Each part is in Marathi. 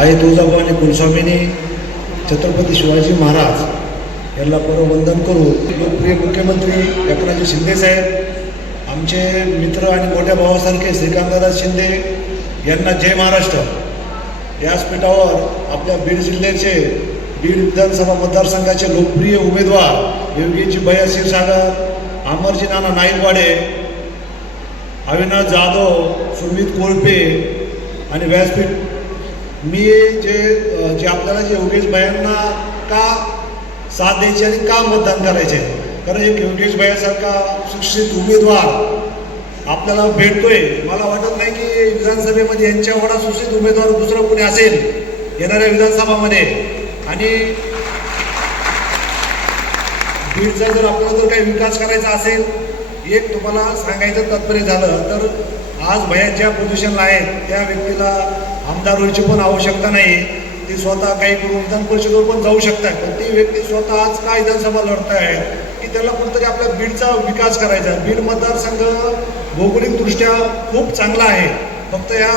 आई तुळजाभवानी कुलस्वामिनी छत्रपती शिवाजी महाराज यांना परवंदन करून लोकप्रिय मुख्यमंत्री एकनाथजी शिंदेसाहेब आमचे मित्र आणि मोठ्या भावासारखे श्रीकांतदादा शिंदे यांना जय महाराष्ट्र. व्यासपीठावर आपल्या बीड जिल्ह्याचे बीड विधानसभा मतदारसंघाचे लोकप्रिय उमेदवार योगीजी भैया क्षीरसागर अमरजी नाना नाईकवाडे अविनाश जाधव सुमित कोळपे आणि व्यासपीठ मी जे जे आपल्याला जे योगेश भायांना का साथ द्यायची आणि का मतदान करायचे कारण एक योगेश भायासारखा सुशिक्षित उमेदवार आपल्याला भेटतोय. मला वाटत नाही की विधानसभेमध्ये यांच्या एवढा सुशिक्षित उमेदवार दुसरा कोणी असेल येणाऱ्या विधानसभामध्ये. आणि बीडचा जर आपल्याला जर काही विकास करायचा असेल एक तुम्हाला सांगायचं तात्पर्य झालं तर आज भया ज्या पोझिशनला आहेत त्या व्यक्तीला आमदार व्हायची पण आवश्यकता नाही. ती स्वतः काही करून विधान परिषदेवर पण जाऊ शकतात. पण ती व्यक्ती स्वतः आज का विधानसभा लढत आहेत की त्याला कुठेतरी आपल्या बीडचा विकास करायचा बीड मतदारसंघ भौगोलिकदृष्ट्या खूप चांगला आहे. फक्त या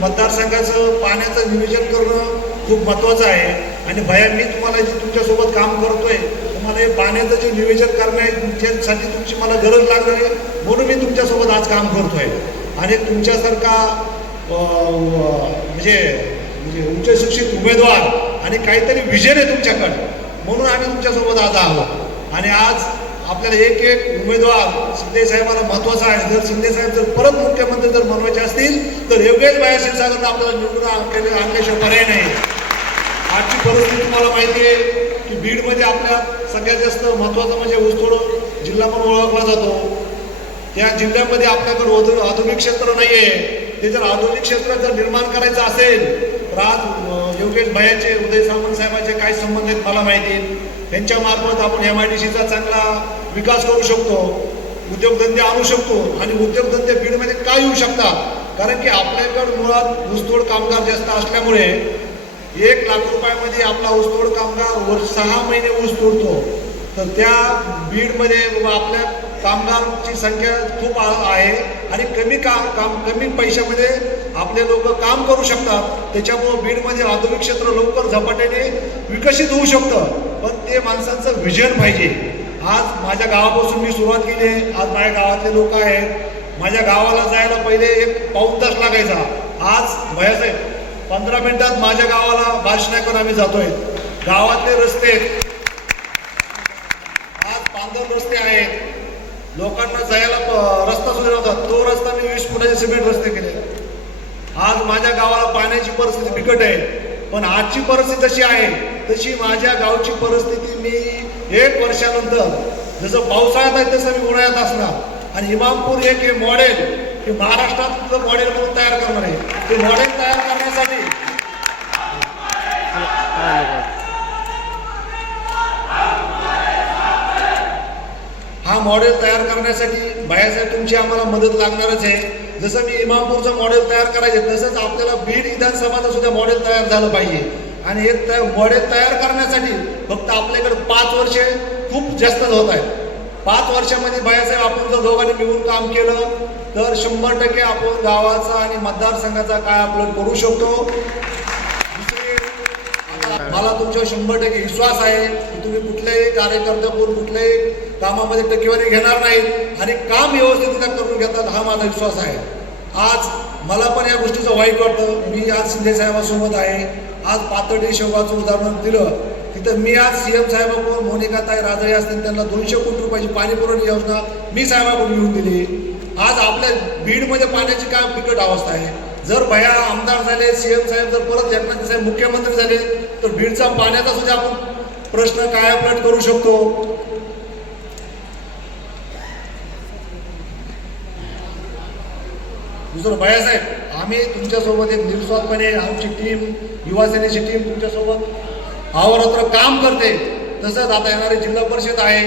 मतदारसंघाचं पाण्याचं नियोजन करणं खूप महत्त्वाचं आहे. आणि भया मी तुम्हाला जे तुमच्यासोबत काम करतोय. तुम्हाला हे पाण्याचं जे नियोजन करण्यासाठी तुमची मला गरज लागणार आहे. म्हणून मी तुमच्यासोबत आज काम करतोय. आणि तुमच्यासारखा म्हणजे म्हणजे उच्च शिक्षित उमेदवार आणि काहीतरी विजन आहे तुमच्याकडं. म्हणून आम्ही तुमच्यासोबत आज आहोत. आणि आज आपल्याला एक एक उमेदवार शिंदेसाहेबांना महत्त्वाचा महत्त्वाचा आहे. जर शिंदेसाहेब जर परत मुख्यमंत्री जर बनवायचे असतील तर योगेश भाई क्षीरसागर आपल्याला निवडून आणले- आणल्याशिवाय पर्याय नाही. आजची परिस्थिती तुम्हाला माहिती आहे की बीडमध्ये आपल्या सगळ्यात जास्त महत्त्वाचं म्हणजे ऊसतोड जिल्हा म्हणून ओळखला जातो. या जिल्ह्यामध्ये आपल्याकडे औद्यो- आधुनिक क्षेत्र नाही आहे ते जर आधुनिक क्षेत्र जर निर्माण करायचं असेल तर आज योगेश भयाचे उदय सावंत साहेबांचे काय संबंध आहेत मला माहिती. त्यांच्या मार्फत आपण एम आय डी सीचा चांगला विकास करू शकतो उद्योगधंदे आणू शकतो आणि उद्योगधंदे बीडमध्ये काय येऊ शकतात? कारण की आपल्याकडे मुळात ऊसतोड कामगार जास्त असल्यामुळे एक लाख रुपयामध्ये आपला ऊसतोड कामगार वर सहा महिने ऊस तोडतो. तर त्या बीडमध्ये आपल्या कामगारची संख्या खूप आहे. आणि कमी का काम कमी पैशामध्ये आपले लोक काम करू शकतात. त्याच्यामुळं बीडमध्ये आधुनिक क्षेत्र लवकर झपाट्याने विकसित होऊ शकतं. पण ते माणसांचं विजन पाहिजे. आज माझ्या गावापासून मी सुरुवात केली आहे. आज माझ्या गावातले लोक आहेत. माझ्या गावाला जायला पहिले एक पाऊण तास लागायचा. आज भयासाहेब पंधरा मिनिटात माझ्या गावाला बार्श आम्ही जातोय. गावातले रस्ते आज पांदर रस्ते आहेत. लोकांना जायला प- रस्ता सुद्धा नव्हता तो रस्ता मी वीस फुटाचे सिमेंट रस्ते केले. आज माझ्या गावाला पाण्याची परिस्थिती बिकट आहे. पण आजची परिस्थिती जशी आहे तशी माझ्या गावची परिस्थिती मी एक वर्षानंतर जसं पावसाळ्यात आहे तसं मी उन्हाळ्यात असणार. आणि इमामपूर एक हे मॉडेल हे महाराष्ट्रातलं मॉडेल म्हणून तयार करणार आहे? ते मॉडेल तयार करण्यासाठी हा मॉडेल तयार करण्यासाठी बाहेरसाहेब तुमची आम्हाला मदत लागणारच आहे. जसं मी इमामपूरचं मॉडेल तयार करायचे तसंच आपल्याला बीड विधानसभाचं सुद्धा मॉडेल तयार झालं पाहिजे. आणि हे तया मॉडेल तयार करण्यासाठी फक्त आपल्याकडे पाच वर्षे खूप जास्त होत आहेत. पाच वर्षामध्ये बायासाहेब आपण जर दोघांनी मिळून काम केलं तर शंभर टक्के आपण गावाचा आणि मतदारसंघाचा काय आपलं करू शकतो. मला तुमच्यावर शंभर टक्के विश्वास आहे. की तुम्ही कुठल्याही कार्यकर्त्याकडून कुठलेही कामामध्ये टक्केवारी घेणार नाहीत आणि काम व्यवस्थितरित्या करून घेतात हा माझा विश्वास आहे. आज मला पण या गोष्टीचं वाईट वाटतं. मी आज शिंदे साहेबासोबत आहे. आज पातळी शेवगाचं उदाहरण दिलं. तिथं मी आज सी एम साहेबाकडून मोनिकाताई राजळे असतील त्यांना दोनशे कोटी रुपयाची पाणी पुरवणी योजना मी साहेबाकडून घेऊन दिली. आज आपल्या बीडमध्ये पाण्याची काय बिकट अवस्था आहे. जर भया आमदार झाले सी एम साहेब जर परत एकनाथ साहेब मुख्यमंत्री झाले तर बीडचा पाण्याचा सुद्धा आपण प्रश्न कायापलट करू शकतो. दुसरं बाळासाहेब आम्ही तुमच्यासोबत एक निस्वार्थपणे आमची टीम युवासेनेची टीम तुमच्यासोबत आवरत्र काम करते. तसंच आता येणारी जिल्हा परिषद आहे.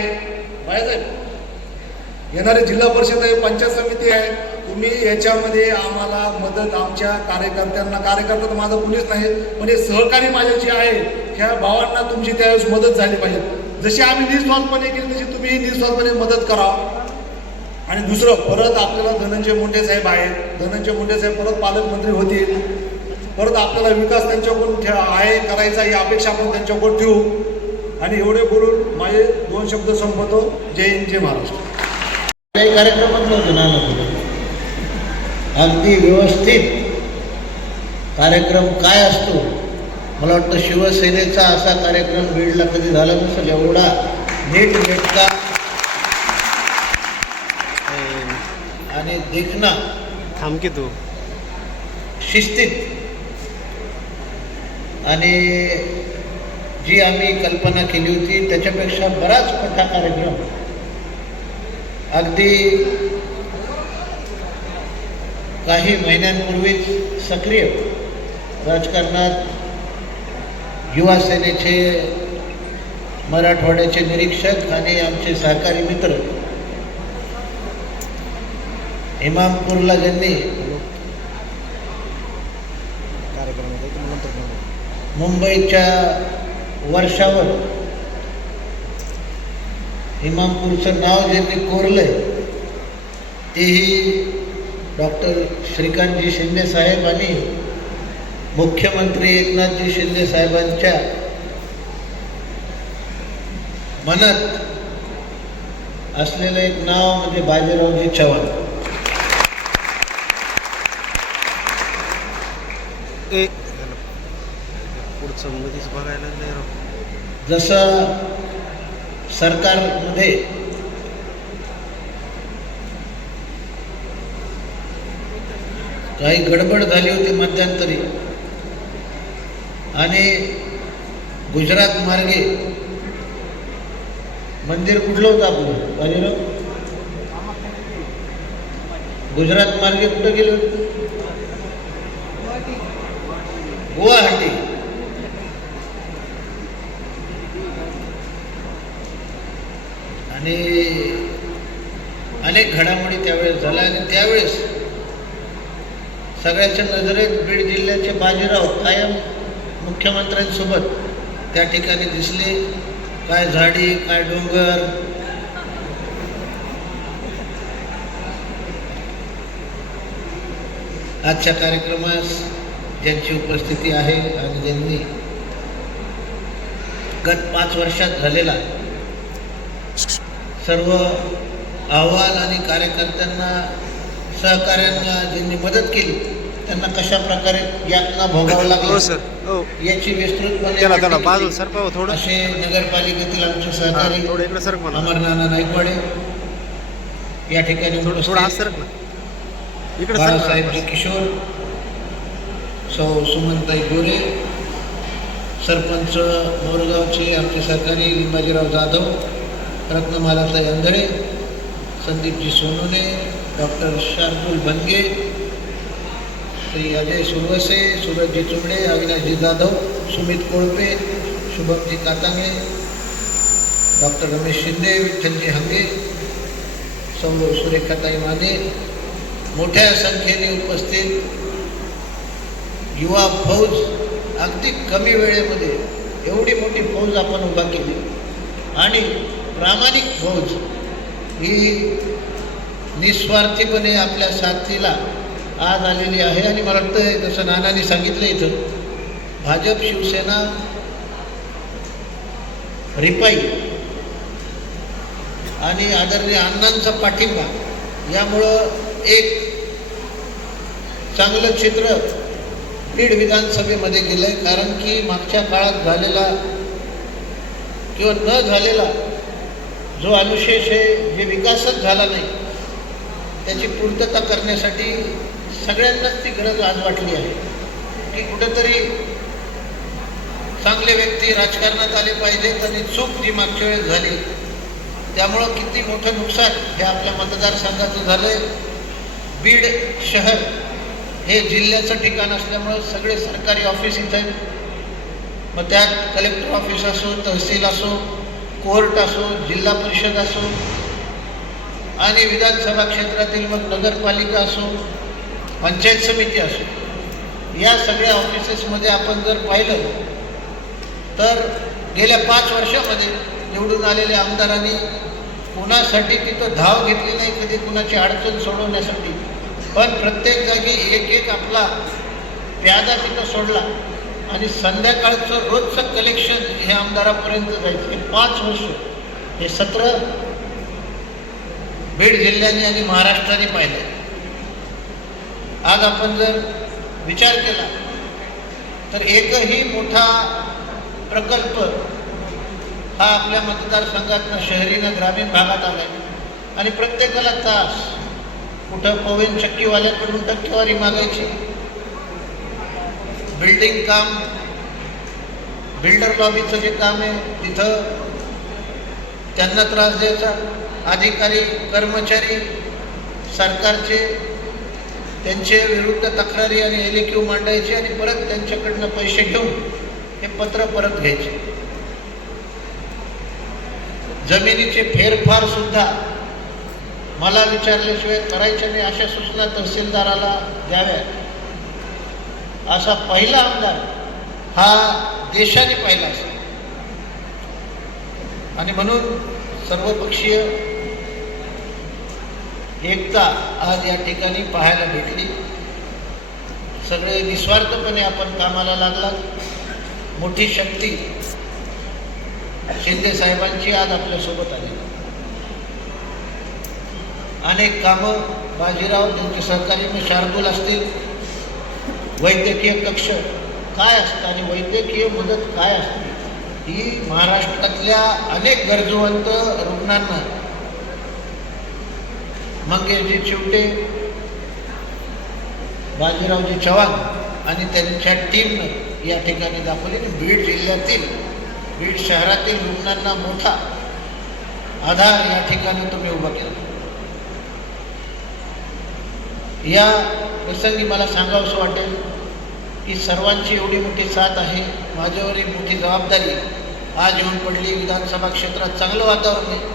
बाळासाहेब येणारी जिल्हा परिषद आहे पंचायत समिती आहे. तुम्ही याच्यामध्ये आम्हाला मदत आमच्या कार्यकर्त्यांना कार्यकर्ता तर माझं कुणीच नाही पण हे सहकारी माझे जे आहे. ह्या भावांना तुमची त्यावेळेस मदत झाली पाहिजे. जशी आम्ही निस्वार्थपणे केली तशी तुम्ही निस्वार्थपणे मदत करा. आणि दुसरं परत आपल्याला धनंजय मुंडे साहेब आहेत. धनंजय मुंडे साहेब परत पालकमंत्री होतील. परत आपल्याला विकास त्यांच्याकडून ठे आहे करायचा ही अपेक्षा आपण त्यांच्याकडून ठेवू. आणि एवढे बोलून माझे दोन शब्द संपवतो. जय हिंद जय महाराष्ट्र. काही कार्यक्रमच ना कुठे अगदी व्यवस्थित. कार्यक्रम काय असतो? मला वाटतं शिवसेनेचा असा कार्यक्रम बीडला कधी झाला नसेल एवढा नीट नेटका आणि देखना थांब की तू शिस्तीत। आणि जी आम्ही कल्पना केली होती त्याच्यापेक्षा बराच मोठा कार्यक्रम. अगदी काही महिन्यांपूर्वीच सक्रिय राजकारणात युवा सेनेचे मराठवाड्याचे निरीक्षक आणि आमचे सहकारी मित्र इमामपूरला ज्यांनी. मुंबईच्या वर्षावर इमामपूरचं नाव ज्यांनी कोरलंय तेही डॉक्टर श्रीकांतजी शिंदे साहेब आणि मुख्यमंत्री एकनाथजी शिंदे साहेबांच्या मनात असलेलं एक नाव म्हणजे बाजीरावजी चव्हाण ए. पुढचं मध्येच बघायला नाही राव जसं सरकारमध्ये काही गडबड झाली होती मध्यंतरी आणि गुजरात मार्गे मंदिर कुठलं होतं आपलं? बाजीराव गुजरात मार्गे कुठं गेलो गुवाहाटी आणि अनेक घडामोडी त्यावेळेस झाल्या आणि त्यावेळेस सगळ्याच्या नजरेत बीड जिल्ह्याचे बाजीराव कायम मुख्यमंत्र्यांसोबत त्या ठिकाणी दिसले. काय झाडी काय डोंगर. आजच्या कार्यक्रमास ज्यांची उपस्थिती आहे आणि ज्यांनी गत पाच वर्षात झालेला सर्व अहवाल आणि कार्यकर्त्यांना सहकाऱ्यांना ज्यांनी मदत केली त्यांना कशा प्रकारे यातना भोगावं हो लागलं सर. हो. याची विस्तृतपणे थोडं. असे नगरपालिकेतील आमचे हा, सहकारी थोडं इकडे सरक मला अमर नाना नाईकवाडे या ठिकाणी थोडं थोडं हात उपस्थित सरक ना इकडे सरक बाळासाहेबजी ना. किशोर सौ सुमनताई गोरे सरपंच मोरगावचे आमचे सरकारी लिंबाजीराव जाधव रत्नमालाताई अंधळे संदीपजी सोनोने डॉक्टर शार्दुल भनगे श्री अजय सुरवसे सूरजजी चुमडे अविनाशजी जाधव सुमित कोळपे शुभमजी कातांगे डॉक्टर रमेश शिंदे विठ्ठलजी हंगे सौ सुरेखाताई माने मोठ्या संख्येने उपस्थित युवा फौज अगदी कमी वेळेमध्ये एवढी मोठी फौज आपण उभा केली. आणि प्रामाणिक फौज ही निस्वार्थीपणे आपल्या साथीला आज आलेली आहे. आणि मला वाटतं जसं नानांनी सांगितलं इथं भाजप शिवसेना रिपाई आणि आदरणीय अण्णांचा पाठिंबा यामुळं एक चांगलं चित्र बीड विधानसभेमध्ये गेलं आहे कारण की मागच्या काळात झालेला किंवा न झालेला जो अनुशेष आहे जे विकासच झाला नाही. त्याची पूर्तता करण्यासाठी सगळ्यांनाच ती गरज आज वाटली आहे. की कुठेतरी चांगले व्यक्ती राजकारणात आले पाहिजेत आणि चूक जी मागच्या वेळेस झाली त्यामुळं किती मोठं नुकसान हे आपल्या मतदारसंघाचं झालं आहे बीड शहर हे जिल्ह्याचं ठिकाण असल्यामुळं सगळे सरकारी ऑफिस इथं आहेत. मग त्यात कलेक्टर ऑफिस असो तहसील असो कोर्ट असो जिल्हा परिषद असो आणि विधानसभा क्षेत्रातील मग नगरपालिका असो पंचायत समिती असो या सगळ्या ऑफिसेसमध्ये आपण जर पाहिलं तर गेल्या पाच वर्षामध्ये निवडून आलेल्या आमदारांनी कुणासाठी तिथं धाव घेतली नाही कधी कुणाची अडचण सोडवण्यासाठी. पण प्रत्येक जागी एक एक आपला प्यादा तिथं सोडला. आणि संध्याकाळचं रोजचं कलेक्शन हे आमदारापर्यंत जायचं. हे पाच वर्ष. हे सत्र बीड जिल्ह्याने आणि महाराष्ट्राने पाहिलं. आज आपण जर विचार केला तर एकही मोठा प्रकल्प हा आपल्या मतदारसंघातनं शहरीनं ग्रामीण भागात आलाय. आणि प्रत्येकाला तास कुठं पवन चक्कीवाल्याकडून टक्केवारी मागायची? बिल्डिंग काम बिल्डर लॉबीचं जे काम आहे तिथं त्यांना त्रास द्यायचा. अधिकारी कर्मचारी सरकारचे त्यांचे विरुद्ध तक्रारी आणि एलिक्यू मांडायची मांडायचे आणि परत त्यांच्याकडनं पैसे घेऊन हे पत्र परत घ्यायचे. जमिनीचे फेरफार सुद्धा मला विचारल्याशिवाय करायच्या नाही अशा सूचना तहसीलदाराला द्याव्या असा पहिला आमदार हा देशाने पाहिला असेल. आणि म्हणून सर्वपक्षीय एकता आज या ठिकाणी पाहायला भेटली. सगळे निस्वार्थपणे आपण कामाला लागलात. मोठी शक्ती शिंदे साहेबांची आज आपल्यासोबत आली. अनेक कामं बाजीराव त्यांचे सहकारी मी शार्दूल असतील. वैद्यकीय कक्ष काय असतं आणि वैद्यकीय मदत काय असते? ही महाराष्ट्रातल्या अनेक गरजवंत रुग्णांना मंगेशजी चिवटे बाजीरावजी चव्हाण आणि त्यांच्या टीमनं या ठिकाणी दाखवली. आणि बीड जिल्ह्यातील बीड शहरातील रुग्णांना मोठा आधार या ठिकाणी तुम्ही उभा केला. या प्रसंगी मला सांगावंसं वाटेल की सर्वांची एवढी मोठी साथ आहे माझ्यावर एक मोठी जबाबदारी आज येऊन पडली विधानसभा क्षेत्रात चांगलं वातावरण आहे.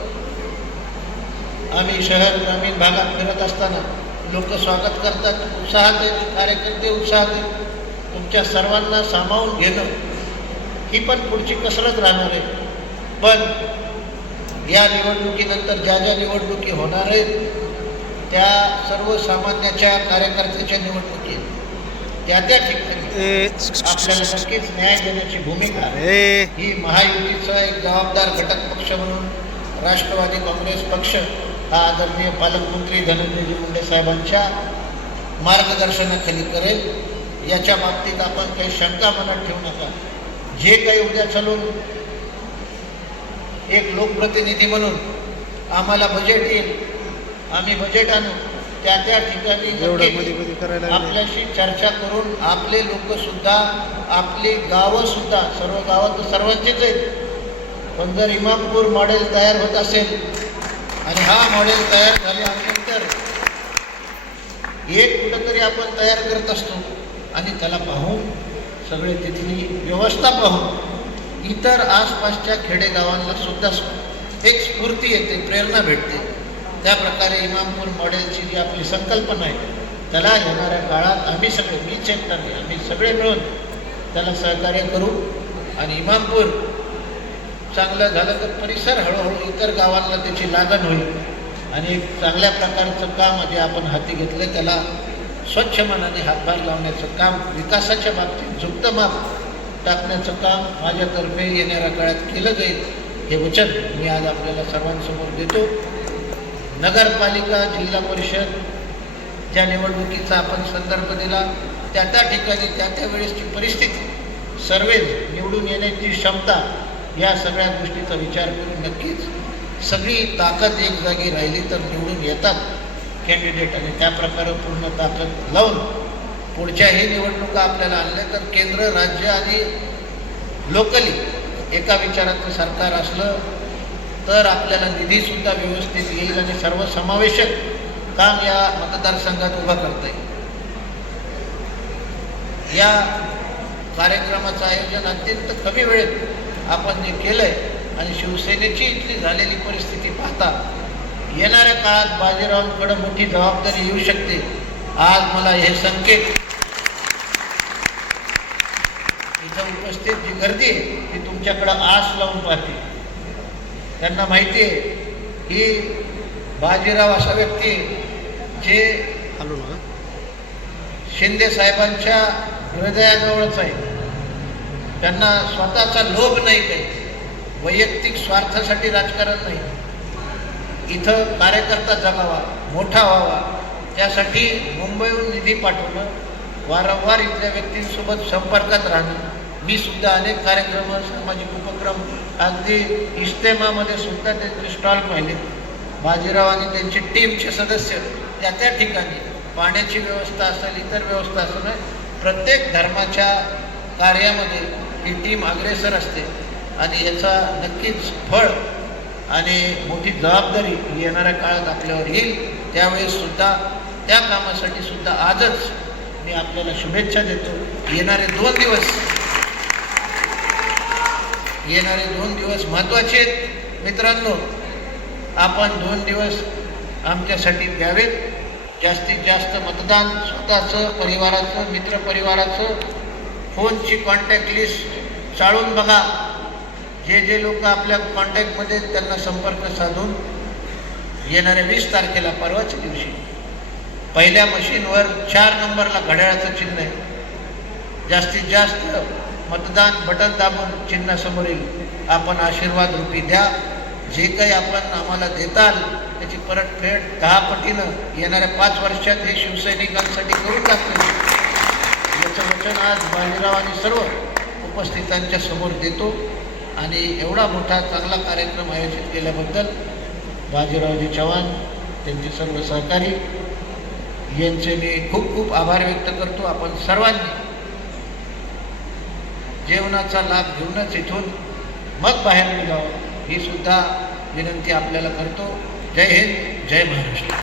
आम्ही शहर ग्रामीण भागात फिरत असताना लोक स्वागत करतात उत्साहात आहेत कार्यकर्ते उत्साहात आहेत. तुमच्या सर्वांना सामावून घेणं ही पण पुढची कसरत राहणार आहे. पण या निवडणुकीनंतर ज्या ज्या निवडणुकी होणार आहेत त्या सर्वसामान्याच्या कार्यकर्त्याच्या निवडणुकी आहेत. त्या त्या ठिकाणी आपल्याला नक्कीच न्याय देण्याची भूमिका ही महायुतीचा एक जबाबदार घटक पक्ष म्हणून राष्ट्रवादी काँग्रेस पक्ष हा आदरणीय पालकमंत्री धनंजयजी मुंडे साहेबांच्या मार्गदर्शनाखाली करेल. याच्या बाबतीत आपण काही शंका मनात ठेवू नका. जे काही उद्या चालून एक लोकप्रतिनिधी म्हणून आम्हाला बजेट येईल आम्ही बजेट आणू. त्या त्या ठिकाणी. आपल्याशी चर्चा करून आपले लोक सुद्धा आपली गावं सुद्धा सर्व गावं तर सर्वांचीच आहेत. पण जर इमामपूर मॉडेल तयार होत असेल आणि हा मॉडेल तयार झाल्यानंतर एक कुठंतरी आपण तयार करत असतो. आणि त्याला पाहून सगळे तिथली व्यवस्था पाहून इतर आसपासच्या खेडेगावांना सुद्धा एक स्फूर्ती येते प्रेरणा भेटते. त्या प्रकारे इमामपूर मॉडेलची जी आपली संकल्पना आहे त्याला येणाऱ्या काळात आम्ही सगळे मी एकटा आम्ही सगळे मिळून त्याला सहकार्य करू आणि इमामपूर चांगलं झालं तर परिसर हळूहळू इतर गावांना त्याची लागण होईल. आणि एक चांगल्या प्रकारचं काम जे आपण हाती घेतलं त्याला स्वच्छ मनाने हातभार लावण्याचं काम विकासाच्या बाबतीत झुकतं माप टाकण्याचं काम माझ्यातर्फे येणाऱ्या काळात केलं जाईल हे वचन मी आज आपल्याला सर्वांसमोर देतो. नगरपालिका जिल्हा परिषद ज्या निवडणुकीचा आपण संदर्भ दिला त्या त्या ठिकाणी त्या त्या वेळेसची परिस्थिती सर्वे निवडून येण्याची क्षमता या सगळ्या गोष्टीचा विचार करून नक्कीच सगळी ताकद एक जागी राहिली तर निवडून येतात कॅन्डिडेट आणि त्या प्रकारे पूर्ण ताकद लावून पुढच्याही निवडणुका आपल्याला आणल्या तर केंद्र राज्य आणि लोकली एका विचाराचं सरकार असलं तर आपल्याला निधीसुद्धा व्यवस्थित येईल आणि सर्वसमावेशक काम या मतदारसंघात उभा करता येईल. या कार्यक्रमाचं आयोजन अत्यंत कमी वेळेत आपण जे केलं आहे आणि शिवसेनेची इथली झालेली परिस्थिती पाहता येणाऱ्या काळात बाजीरावांकडे मोठी जबाबदारी येऊ शकते. आज मला हे संकेत. इथं उपस्थित जी गर्दी आहे ती तुमच्याकडं आस लावून पाहते त्यांना माहिती आहे की बाजीराव असा व्यक्ती जे शिंदे साहेबांच्या हृदयाजवळच आहे. त्यांना स्वतःचा लोभ नाही काही. वैयक्तिक स्वार्थासाठी राजकारण नाही. इथं कार्यकर्ता जगावा मोठा व्हावा. त्यासाठी मुंबईहून निधी पाठवणं वारंवार इथल्या व्यक्तींसोबत संपर्कात राहणं. मी सुद्धा अनेक कार्यक्रम सामाजिक उपक्रम अगदी इस्तेमामध्ये सुद्धा त्यांचे स्टॉल पाहिले. बाजीराव आणि त्यांची टीमचे सदस्य त्या त्या ठिकाणी पाण्याची व्यवस्था असेल इतर व्यवस्था असेल प्रत्येक धर्माच्या कार्यामध्ये ही टीम अग्रेसर असते. आणि याचा नक्कीच फळ आणि मोठी जबाबदारी येणाऱ्या काळात आपल्यावर येईल. त्यावेळेस सुद्धा त्या कामासाठी सुद्धा आजच मी आपल्याला शुभेच्छा देतो. येणारे दोन दिवस येणारे दोन दिवस महत्त्वाचे आहेत मित्रांनो. आपण दोन दिवस आमच्यासाठी द्यावेत. जास्तीत जास्त मतदान स्वतःचं परिवाराचं मित्रपरिवाराचं. फोनची कॉन्टॅक्ट लिस्ट चाळून बघा. जे जे लोक आपल्या कॉन्टॅक्टमध्ये त्यांना संपर्क साधून येणाऱ्या वीस तारखेला परवाच्या दिवशी पहिल्या मशीनवर चार नंबरला घड्याळाचं चिन्ह आहे. जास्तीत जास्त मतदान बटन दाबून चिन्हासमोरील येईल. आपण आशीर्वाद रूपी द्या. जे काही आपण आम्हाला देताल त्याची परतफेड दहा पटीनं येणाऱ्या पाच वर्षात हे शिवसैनिकांसाठी करून टाकतो. याचं वचन आज बाजीराव आणि सर्व उपस्थितांच्या समोर देतो. आणि एवढा मोठा चांगला कार्यक्रम आयोजित केल्याबद्दल बाजीरावजी चव्हाण त्यांचे सर्व सहकारी यांचे मी खूप खूप आभार व्यक्त करतो. आपण सर्वांनी जेवणाचा लाभ घेऊनच इथून मग बाहेर निघावं ही सुद्धा विनंती आपल्याला करतो. जय हिंद जय महाराष्ट्र.